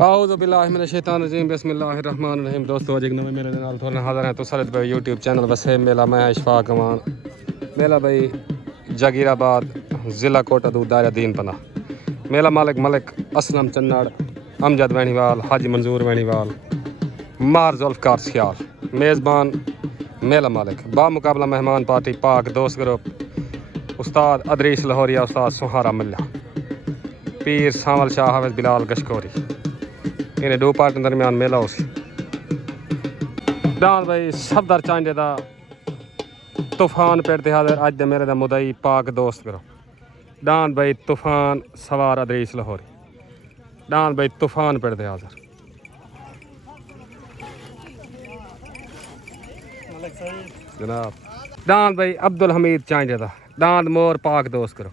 आऊज़ु बिल्लाहि मिनश शैतानिर रजीम बिस्मिल्लाहिर रहमानिर रहीम। दोस्तों अज एक नवे मेले दे नाल थोड़े हाज़र हैं तो सारे भाई यूट्यूब चैनल वसे मेला मैं इशफाक अमान मेला भाई जागीराबाद ज़िला कोटा दूर दायरा दीन पना मेला मालिक मलिक असलम चन्नड़ अमजद वैनीवाल हाजी मंजूर वैनीवाल मार जुल्फ़कार सियाल मेज़बान मेला मालिक बामुकाबला मेहमान पार्टी पाक दोस्त ग्रुप उस्ताद अदरीस लाहौरिया उस्ताद सुहारा मल्ला पीर सांवल शाह हाफिज़ बिलाल गशकोरी इन्हें दो पार्टियों दरमियान मेला उसी डाल भाई सफदर चांडे दा तूफान पेड़ ते हाज़र अज दे मेरे दा मुदई पाक दोस्त करो डान भाई तूफान सवार अदरीस लाहौरी डान भाई तूफान पेड़ ते हाज़र जनाब डान भाई अब्दुल हमीद चांडे दा डान मोर पाक दोस्त करो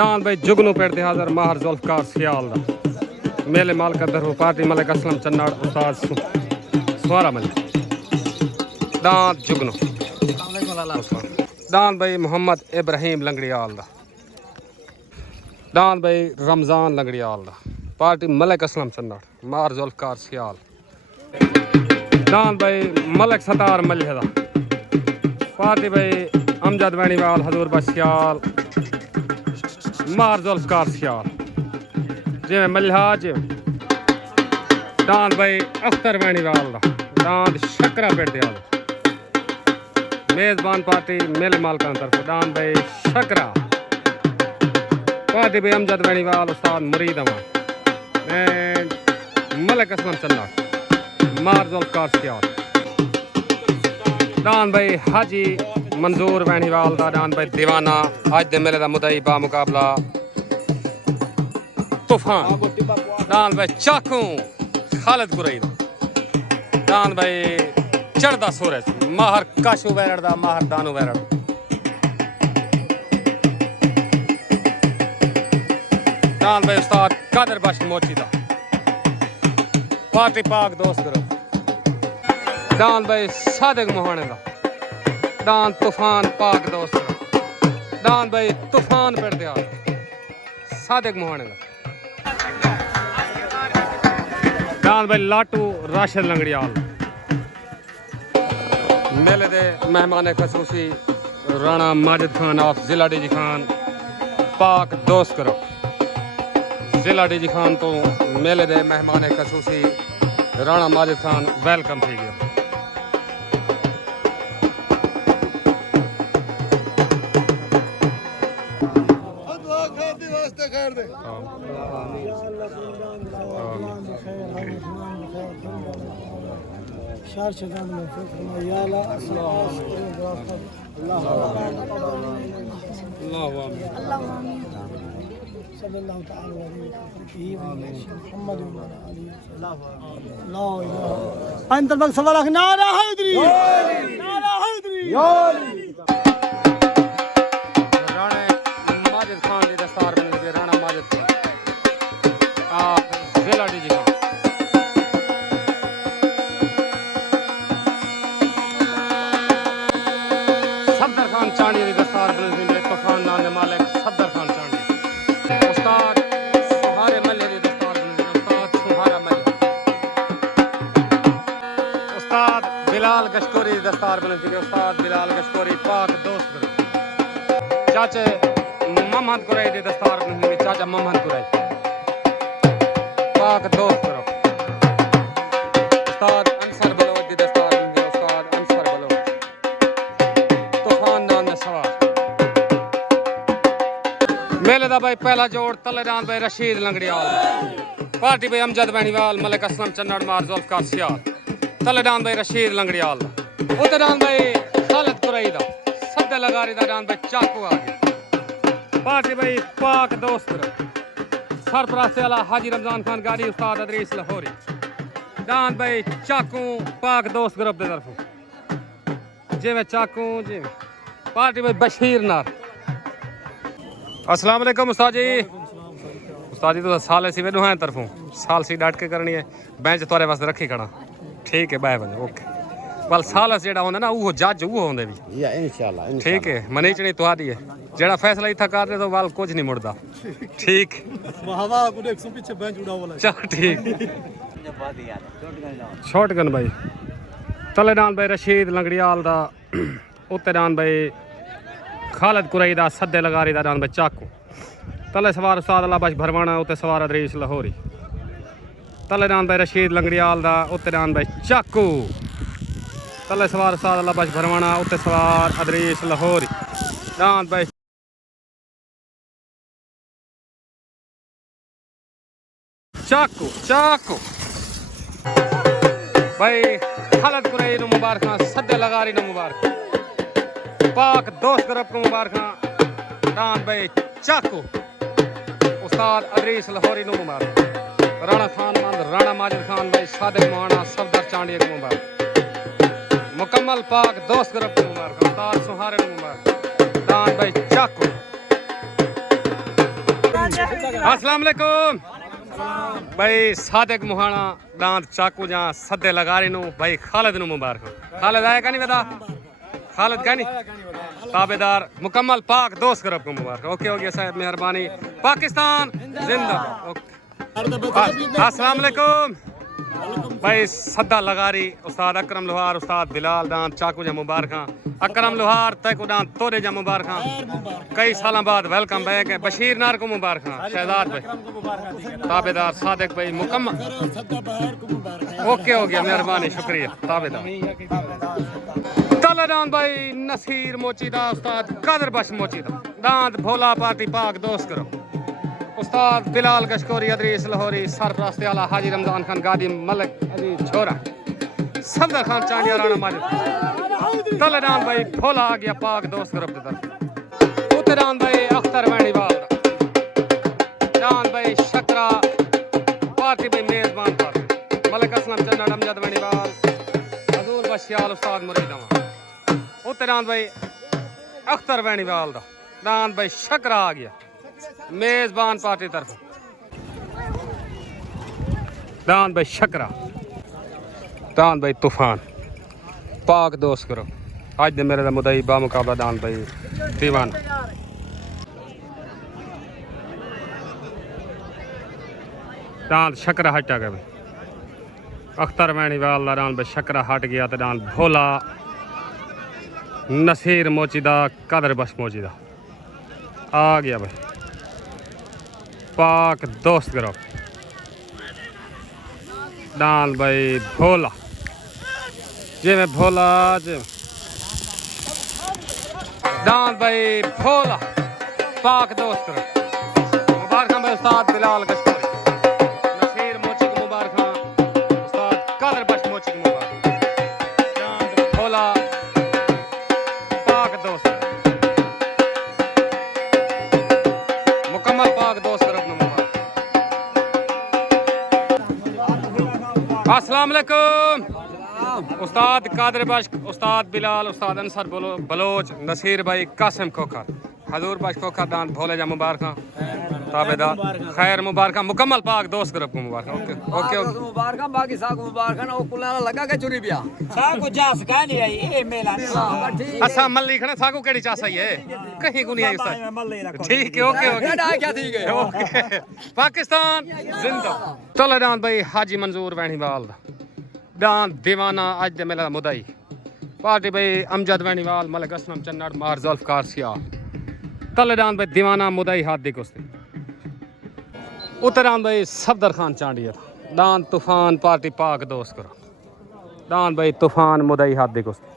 डान भाई जुगनू पेड़ ते हाज़र माहर जुल्फ़कार सियाल दा मेले मालिक दरफू पार्टी मलिक असलम चन्नड़ उस्ताद सुहारा मलिक दांत जुगनो दान भाई मोहम्मद इब्राहिम लंगड़ियाल दा दान भाई रमज़ान लंगड़ियाल दा पार्टी मलिक असलम चन्नड़ मार जुल्फ़कार सियाल दान भाई मलिक सतार मल्हे दा पार्टी भाई अमजद वैनीवाल हजूर बसियाल मार जुल्फ़कार सियाल जिमें मल्हाज डांद भाई अख्तर वैनीवाल दा डांद शकरा पेड़ दिया मेज़बान पार्टी मेले मालकान तरफ डांद भाई शकरा पार्टी भाई अमजद वैनीवाल उस्ताद मुरीद अमान मलिक असलम चन्नड़ मार जुल्फ़कार सियाल डांद भाई हाजी मंजूर वैनीवाल दा डांद भाई दीवाना अज दे मेले दा मुदई बा मुकाबला तूफान डान भाई चाकू खालिद कुरई डान भाई चढ़दा सूरज माहर काशू वैरड़ दा माहर दानू वैरड़ डान भाई उस्ताद कादर बख्श मोची दा पार्टी पाक दोस्त करो डान भाई सादिक मोहाने दा डान तूफान पाक दोस्त डान भाई तूफान पेड़ दिया सादिक मोहाने दा डांद भाई लाटू राशिद लंगड़ियाल मेले दे मेहमान खसूसी राणा माजिद खान ऑफ जिला डीजी खान पाक दोस्त करो जिला डीजी खान तो मेले दे मेहमान खसूसी राणा माजिद खान वेलकम थी गया शार शदान में फरमा या ला अल्लाह आमीन सल्लल्लाहु तआला अलैहि मुहम्मद व आलिहि ला इलाहा अंत तक सवाल नारा हैदरी नारा हैदरी राणा माजिद खान दी दस्तार बने राणा माजिद जिला डीजी खान सफदर खान चांडी दी दस्तार बने तूफान नाम मालिक सफदर खान चांडी उस्ताद सुहारे मल्ले दी दस्तार बने उस्ताद सुहारा मल्ले उस्ताद बिलाल गशकोरी दी दस्तार बने उस्ताद बिलाल गशकोरी पाक दोस्त बने चाचे मोहम्मद कुरैशी दी दस्तार बने चाचा मोहम्मद कुरैशी पाक दोस्त करो उस्ताद अंसर बलोच दी दस्तार बने उस्ताद अंसर बलोच तूफान नाम दे सवार मेले दा भाई पहला जोड़ तले डांद भाई रशीद लंगड़ियाल पार्टी भाई अमजद वैनीवाल मलिक असलम चन्नड़ मार जुल्फ़कार सियाल तले डांद भाई रशीद लंगड़ियाल उधर डांद भाई खालिद कुरई दा सद्दे लगारी दा डांद भाई चाकू आ गया पार्टी भाई पाक दोस्त करो सरपरस्त आला हाजी रमज़ान खान गाड़ी उस्ताद अदरीस लाहौरी डांद भाई चाकू पाक दोस्त ग्रुप दे तरफों जिमें चाकू जिमें पार्टी भाई बशीर नार अस्सलाम वालेकुम उस्ताद जी तो साल ऐसी मैनू हैं तरफों साल सी डट के करनी है बेंच तुरे वास्ते रखी खड़ा ठीक है बाय बंदे ओके वाल सालस जेड़ा होंदा ना वो जज वो होंदे भी या इंशाल्लाह ठीक है मनीचनी तुहाडी है जेड़ा फैसला इथा कर दे तो वाल कुछ नहीं मुड़दा ठीक हवा को देख सो पीछे बेंच उड़ा वाला चल ठीक शॉटगन भाई तलेदान भाई रशीद लंगड़ियाल दा उत्तेदान भाई खालिद कुरई दा सद्दे लगारी दा दान भाई चाकू तले सवार उस्ताद अल्लाह बश भरवाना उत्ते सवार अदरीस लाहौरी तलेदान भाई रशीद लंगड़ियाल दा उत्तेदान भाई चाकू तले सवार उस्ताद अल्लाह बश भरवाना उत्ते सवार अदरीस लाहौरी दान भाई चाकू चाकू भाई खालिद कुरई नु मुबारक सद्दे लगारी नु मुबारक पाक दोस्त ग्रुप को मुबारक दान भाई चाकू उस्ताद अदरीस लाहौरी नु मुबारक राणा खान मंद राणा माजिद खान भाई सादिक मोहाना सफदर चांडिया को मुबारक मुकम्मल पाक दोस्त ग्रुप को मुबारक उस्ताद सुहारे नु मुबारक दान भाई चाकू अस्सलाम वालेकुम भाई सादिक मोहाना दांत चाकू जा सद्दे लगारी नु भाई खालिद नु मुबारक खालिद आया का नहीं बता खालिद का नहीं ताबेदार मुकम्मल पाक दोस्त ग्रुप को मुबारक ओके हो गया साहब मेहरबानी पाकिस्तान जिंदाबाद अस्सलाम वालेकुम भाई सद्दा लगारी उस्ताद अकरम लोहार उस्ताद बिलाल दांत चाकू जा मुबारक अकरम लोहार तैको दांत तोरे जा मुबारक कई साल बाद वेलकम बैक है बशीर नार को मुबारक शहजाद भाई ताबेदार सादिक भाई मुकम्मल ओके हो गया मेहरबानी शुक्रिया ताबेदार तलेदान भाई नसीर मोचीदा उस्ताद कादर बश मोचीदा दांत भोला पार्टी पाक दोस्त करो उस्ताद बिलाल गशकोरी अदरीस लाहौरी सरपरस्त आला हाजी रमजान खान गादी मलिक अली छोरा सफदर खान चांडिया राणा माजिद तलेदान भाई भोला आ गया पाक दोस्त ग्रुप की तरफ उत्तेदान भाई अख्तर वैणीवाल दान भाई शकरा पार्टी भाई मेजबान पार्टी मलिक असलम चन्ना अमजद वैणीवाल हजूर बशियाल उस्ताद मुरीद उत्तेदान भाई अख्तर वैणीवाल दान भाई शकरा आ गया मेजबान पार्टी तरफ दान भाई शकरा दान भाई तूफान पाक दोस्त करो आज दे मेरे मुदई बामुकाबला दान भाई दीवान दान शकरा हटा गया भाई अख्तर वैणीवाल दान भाई शकरा हट गया तो दान भोला नसीर मोचीदा कादर बश मोचीदा आ गया भाई पाक दोस्त ग्रुप दान भाई भोला जे में भोला जे दान भाई भोला पाक दोस्त ग्रुप मुबारक भाई उस्ताद बिलाल गशकोरी नसीर मोची को मुबारक उस्ताद कादर बश मोची को मुबारक दान भोला पाक दोस्त मुकम्मल पाक दोस्त अस्सलाम वालेकुम उस्ताद कादर बश उस्ताद बिलाल उस्ताद अंसर बलोच नसीर भाई कासिम खोखर हजूर बश खोखर दान भोले जा मुबारक ताबेदार खैर मुबारक मुकम्मल पाक दोस्त ग्रुप को मुबारक ओके ओके मुबारक बाकी साग मुबारक ना ओ कुलाला लगा के चुरी पिया सागो जास का नहीं आई ए मेला अच्छा मल्ली खना सागो केड़ी चास आई है कहीं को नहीं आई उस्ताद ठीक है ओके ओके क्या ठीक है ओके पाकिस्तान जिंदा तलेदान भाई हाजी मंजूर वैणीवाल दान दीवाना आज दे मेला मुदई पार्टी भाई अमजद वैणीवाल मलिक असलम चन्नड़ मार जुल्फकार सियाल तलेदान भाई दीवाना मुदई हाथ दी कुश्ती उत्तरान भाई सफदर खान चांडिया दान तूफान पार्टी पाक दोस्त करो दान भाई तूफान मुदई हाथ दी कुश्ती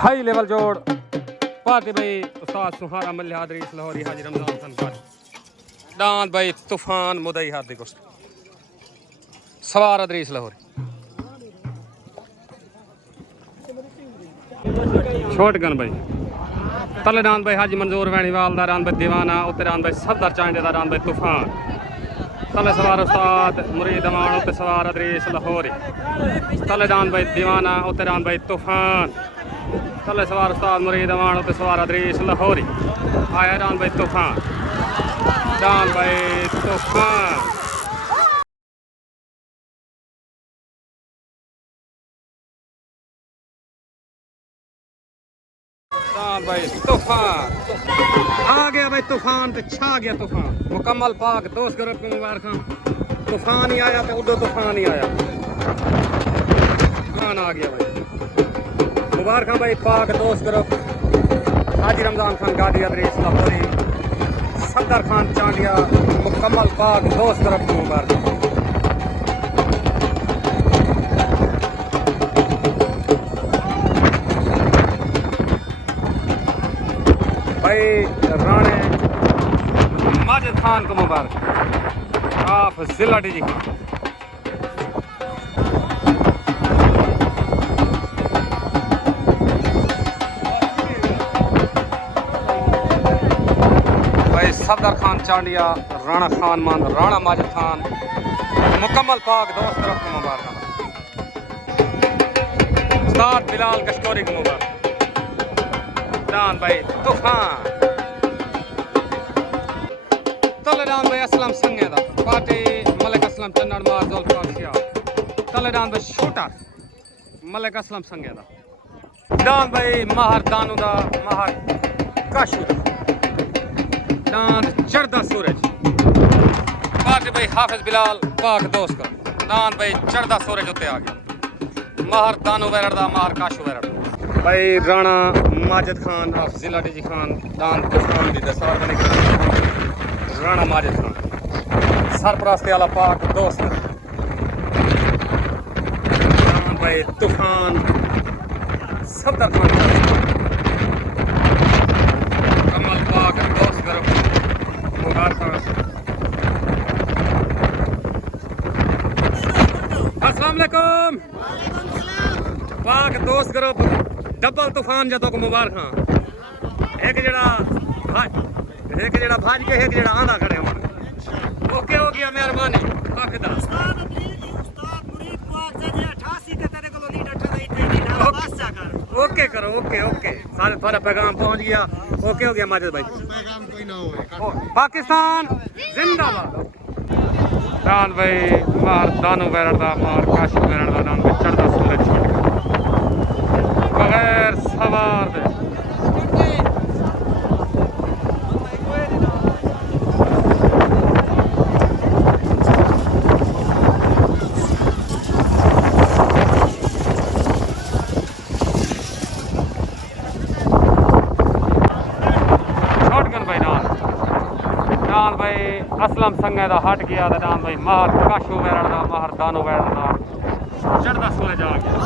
हाई लेवल जोड़ पार्टी भाई उस्ताद सुहारा मल्ल अदरीस लाहौरी हाजी रमजान खान दान भाई तूफान मुदई हाथ दी कुश्ती सवार अदरीस लाहौरी शॉटगन भाई तलेदान भाई हाजी मंजूर वैणीवाल दान भाई दीवाना उत्तरान भाई सफदर चांडे दान भाई तूफान तले सवार उस्ताद मुरीद अमान उत्ते सवार अदरीस लाहौरी तलेदान भाई दीवाना उत्तरान भाई तूफान तले सवार उस्ताद मुरीद अमान उत्ते सवार अदरीस लाहौरी आया दान भाई तूफान डान भाई तूफान। डान भाई तूफान आ गया भाई तूफान तो छा गया तूफान मुकम्मल पाक दोस्त ग्रुप को मुबारक। तूफान ही आया तो उधर तूफान ही आया तूफान आ गया भाई मुबारक भाई पाक दोस्त ग्रुप। हाजी रमजान खान गाड़ी अदरीस लाहौरी सफदर खान चांडिया मुकम्मल पाक दोस्त ग्रुप को मुबारक। भाई राणे माजिद खान को मुबारक आप जिला डीजी खान। भाई सफदर खान चांडिया राणा खान मान राणा माजिद खान मुकम्मल पाक दोस्त ग्रुप को मुबारक। उस्ताद बिलाल कश्कोरी को मुबारक। डान भाई तूफान तलेडान भाई असलम संगेदा पार्टी मलिक असलम चन्नड़ मार जोलफार सिया तलेडान भाई शूटर मलिक असलम संगेदा। डान भाई महर दानुदा महर काशुदा डान चढ़दा सूरज पार्टी भाई हाफिज बिलाल पाक दोस्त का डान भाई चढ़दा सूरज उत्ते आ गया महर दानु वैरदा महर काशु वैरदा। भाई राणा माजिद खान आप जिला डीजी खान डान तूफान भी दसार बने राणा माजिद खान सरपरास्ते वाला पाक दोस्त डान भाई तूफान सफदर खान कमल पाक दोस्त ग्रुप मुबारक। अस्सलाम वालेकुम पाक दोस्त ग्रुप डबल तूफान जदों को मुबारक। एक जड़ा भाज के एक जड़ा आंदा खड़े हो ओके हो गया मेहरबानी काफिदा ओके करो ओके ओके सारे थोड़ा पैगाम पहुंच गया ओके हो गया माजिद भाई पैगाम कोई ना हो पाकिस्तान जिंदाबाद। डान भाई मार दानो वैरदा मार काशी वैरदा डान भाई चढ़दा सूरज बगैर सवार दे शॉटगन भाई डान भाई असलम संगेदा हट गया डान भाई मार काशू वैरदा मार दानो वैरदा चढ़दा सूरज आ गया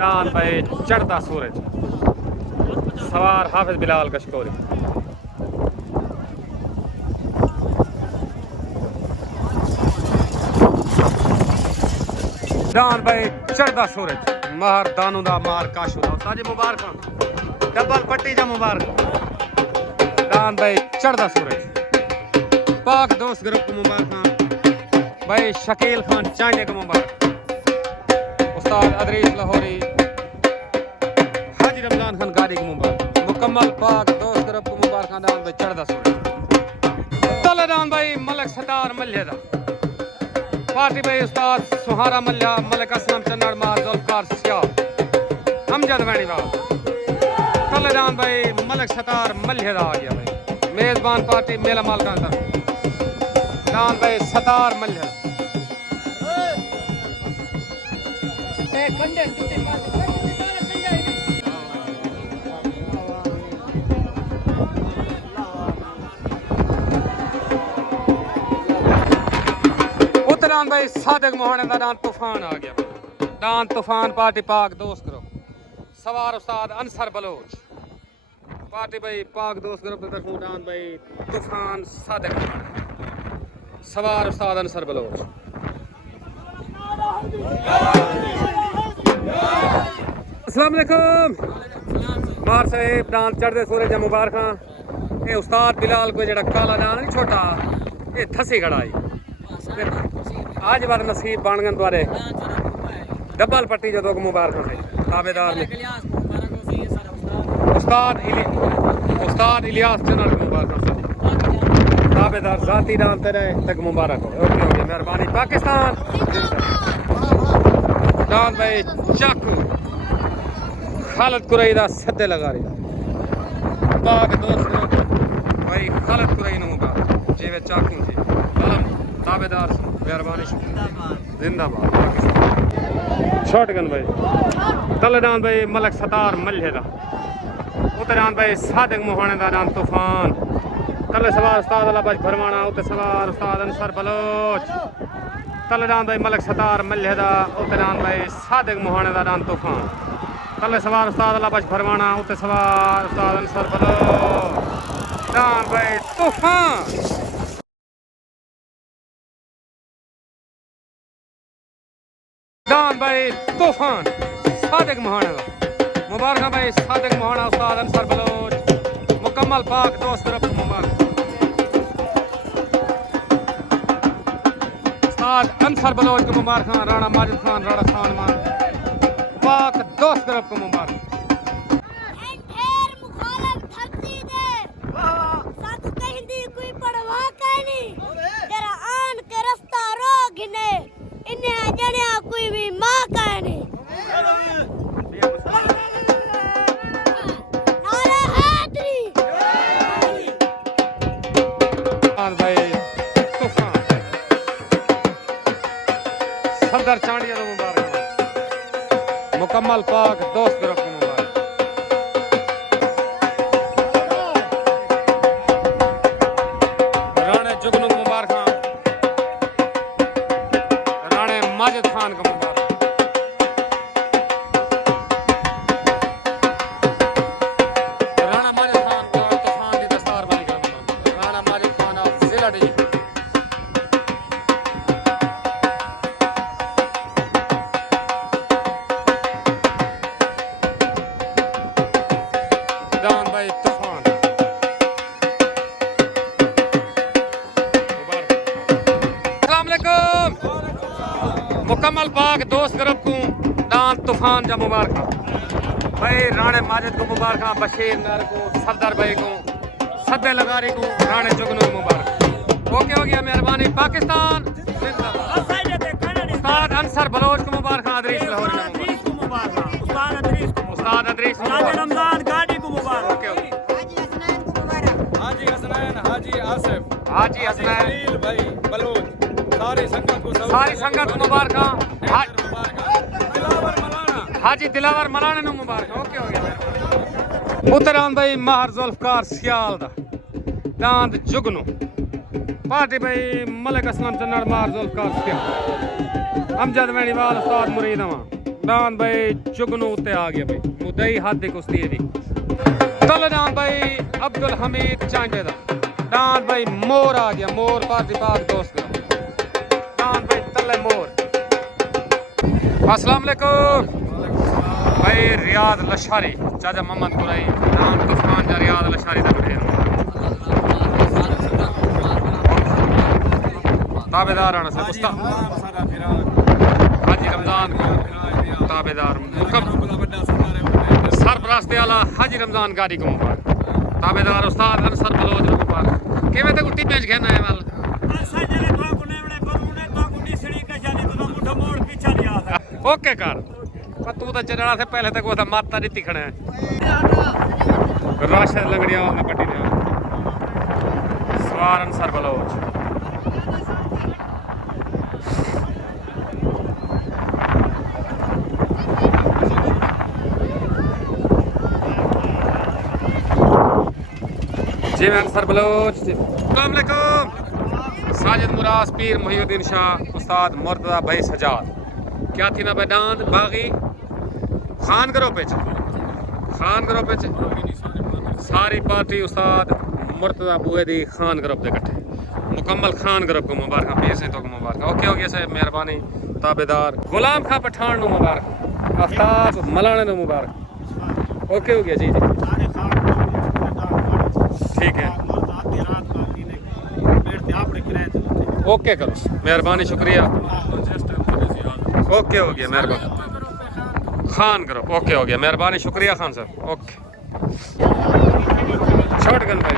डान भाई चढ़ता सूरज सवार हाफिज बिलाल कश्कोरी। डान भाई चढ़ता सूरज महर दानू दा मार काशू दा उस्ताद जी मुबारक डबल पट्टी जा मुबारक। डान भाई चढ़ता सूरज पाक दोस्त ग्रुप को मुबारक। भाई शकील खान चांडे को मुबारक उस्ताद अदरीस लाहौरी हाजी रमजान खान गाड़ी को मुबारक मुकम्मल पाक दोस्त ग्रुप को मुबारक। डान भाई चढ़दा सूरज तले डान भाई मलिक सतार मल्लेदा पार्टी भाई उस्ताद सुहारा मल्ला मलिक असलम चन्नड़ मार जुल्फकार सियाह अमजद वैणीवाल तले डान भाई मलिक सतार मल्लेदा आ गया भाई मेजबान पार्टी मेला माल का अंदर डान भाई सतार मल्लेदा डान भाई सादिक मोहन का डान तूफान आ गया डान तूफान पार्टी पाक दोस्त ग्रुप सवार उस्ताद अंसर बलोच पार्टी भाई पाक दोस्त ग्रुप की तरफों डान भाई तूफान सादिक सवार उस्ताद अंसर बलोच। अस्सलाम वालेकुम मार साहेब डान चढ़ते सूरज मुबारक। ये उस्ताद बिलाल को जड़ा काला डान नहीं छोटा ये थसी खड़ाई आज बार नसीब बन गए तुम्हारे डबल पट्टी जो को मुबारक है ताबेदार ने उस्ताद इलियास चैनल को मुबारक। ताबेदार जाती नाम तेरे तक मुबारक हो। ओके हो गया, मेहरबानी। पाकिस्तान डान भाई चाकू खालद कुरई दा सद्दे लगा रही बाग दोस्त भाई खालद कुरई नु मुबारक जेवे चाकू जी कलम ताबेदार मेहरबानी जिंदाबाद पाकिस्तान। शॉटगन भाई तलडान भाई मलक सतार मल्हेदा उतरान भाई सादिक मोहाने दा नाम तूफान तले सवार उस्ताद अला बज भरवाना उते सवार उस्ताद अंसर बलोच तलडान भाई मलक सतार मल्हेदा उतरान भाई सादिक मोहाने दा नाम तूफान तले सवार उस्ताद अला बज भरवाना उते सवार उस्ताद अंसर बलोच डान भाई तूफान। डान भाई तूफान सादिक मोहाने दा मुबारक भाई सादिक मोहाना उस्ताद अंसर बलोच मुकम्मल पाक दोस्त तरफ मुबारक उस्ताद अंसर बलोच को मुबारक राणा माजिद खान राणा खान मान पाक दोस्त तरफ को मुबारक। सदर चांडिया को मुबारक मुकम्मल पाक दोस्त ग्रुप को मुबारक। राणे जुगनू को मुबारक राणे माजिद खान को मुबारक। राणा माजिद खान को तूफान की दस्तार बनी राणा माजिद खान ऑफ जिला डिवीजन। मुकम्मल पाक दोस्त ग्रुप को डान तूफान जा मुबारक भाई राणे माजिद को मुबारक बशीर नर को सफदर भाई को सदे लगारी को राणे जुगनू मुबारक। ओके हो गया, मेहरबानी। पाकिस्तान उस्ताद अंसर बलोच को मुबारक अदरीस लाहौरी को मुबारक उस्ताद अदरीस रमजान गाड़ी को मुबारक। ओके हाजी हसनैन हाजी आसिफ हाजी हसनैन भाई बलोच सारी संगत को मुबारक हाजी दिलावर मलाना नु मुबारक। ओके हो गया, उतरान भाई माहर जुल्फकार सियाल दा दांद जुगनू पार्टी भाई मलिक असलम चन्नड़ माहर जुल्फकार सियाल अमजद वेणीवाल उस्ताद मुरीद दांद भाई जुगनू उते आ गया भाई मुदई हाथ कुश्ती दी तल दांद भाई अब्दुल हमीद चांडे दा दांद भाई मोर आ गया मोर पार्टी पाक दोस्त भाई तले मोर। अस्सलाम वालेकुम भाई रियाद लशारी चाचा मोहम्मद कुरई नाम तूफान जा रियाद लशारी दा बठेर ताबेदार आना से उस्ताद हाजी रमजान ताबेदार सरपरस्त आला हाजी रमजान गाड़ी को मुबारक ताबेदार उस्ताद अंसर बलोच को मुबारक। केवे ते गुट्टी पेंच खेना है वाल ओके कर पर तू तो चलना से पहले तक वो था माता नहीं दिखना है राशद लंगड़िया में पट्टी ने सवार अंसर बलोच जी मैं अंसर बलोच। अस्सलाम वालेकुम साजिद मुराद पीर मुहीउद्दीन शाह उस्ताद मुर्तजा भाई सजाद क्या थी ना बैदान बागी खान ग्रुप सारी पार्टी उस्ताद मुर्तजा बुए दी खान ग्रुप दे इकट्ठे मुकम्मल खान ग्रुप को मुबारक पीर से तो मुबारक। ओके हो गया साहब मेहरबानी ताबेदार गुलाम खां पठान नु मुबारक आफ्ताब मलाने नु मुबारक। ओके हो गया जी जी ठीक है ओके करो मेहरबानी शुक्रिया। ओके हो गया मेहरबानी खान करो। ओके हो गया मेहरबानी शुक्रिया खान साहब। ओके शॉटगन भाई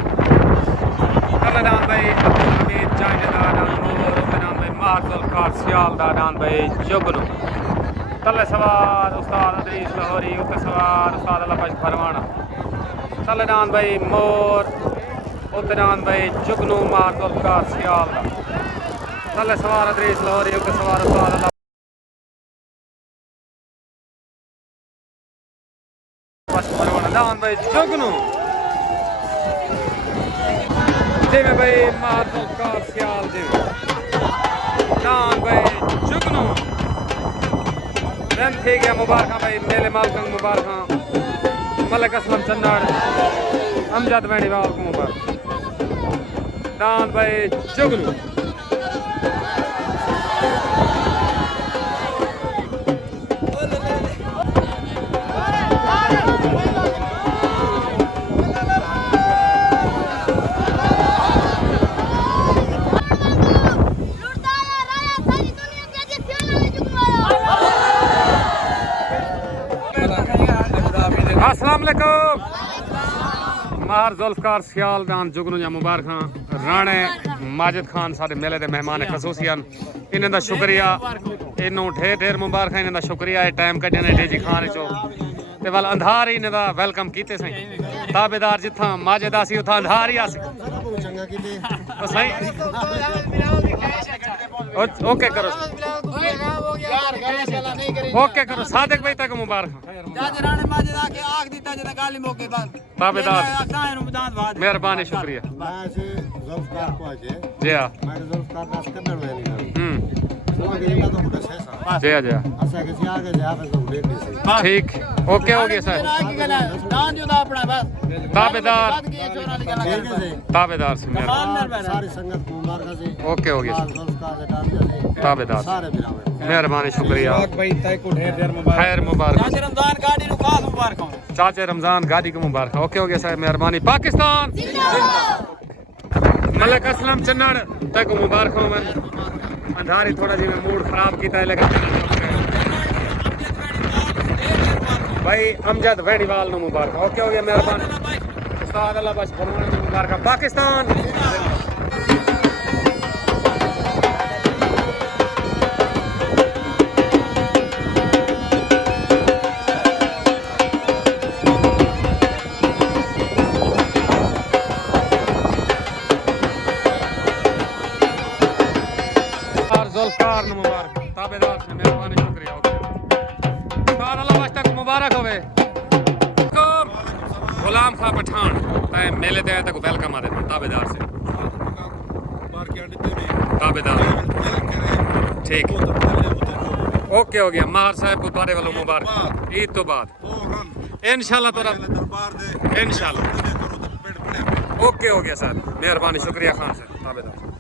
तलदान भाई अमीर चांजदान मोर उमनान भाई मारजुल कार सियालदान भाई जुगनू तले सवार उस्ताद अदरीस लाहौरी उते सवार उस्ताद लबश फरमाना तलदान भाई मोर उतनान भाई जुगनू मारजुल कार सियालदा तले सवार अदरीस लाहौरी उते सवार उस्ताद लबश फरमाना दान भाई जुगनू जिमें भाई मारजुल कार सियाल दे दान भाई जुगनू रन थी गया मुबारक भाई मेले मालकंग मुबारक मलिक असलम चन्नाड़ अमजद वेणीवाल को मुबारक दान भाई जुगनू अस्सलाम वालेकुम मार जुल्फकार सियाल दान जुगनू या मुबारक राणे माजिद खान सारे मेले दे मेहमान खसूसियन इन्हां दा शुक्रिया इन्हों ढेर ढेर मुबारक इन्हां दा शुक्रिया टाइम कड्ढने डेजी खान चो ते वल अंधार ही इन्हां दा वेलकम कीते सही ताबेदार जिथा माजिद आसी उथा अंधार ही आसी तो सही ओके करो ओके करो सादिक भाई तक मुबारक ताबेदार मेहरबानी शुक्रिया जी हाँ जी हाँ जी ठीक ओके हो गया सर ताबेदार ताबेदार से ओके हो गया ताबेदार मेहरबानी शुक्रिया खैर मुबारक चाचे रमजान गाड़ी को मुबारक ओके हो गया सर मेहरबानी पाकिस्तान मलिक असलम चन्नाड़ तक मुबारक हो अंधारी थोड़ा जी मूड खराब किया है लेकिन भाई अमजद वेणीवाल नो मुबारक ओके हो गया मेहरबानी उस्ताद अल्लाह बश फरमाने नो मुबारक पाकिस्तान जुल्फकार नो मुबारक ताबेदार से मेहरबानी शुक्रिया उस्ताद अल्लाह बश तक मुबारक होवे गुलाम खां पठान तय मेले दे तक वेलकम आदे ताबेदार से ताबेदार ठीक ओके हो गया माहर साहब को तारे वालों मुबारक ईद तो बाद इंशाल्लाह तोरा इंशाल्लाह ओके हो गया सर मेहरबानी शुक्रिया खान सर ताबेदार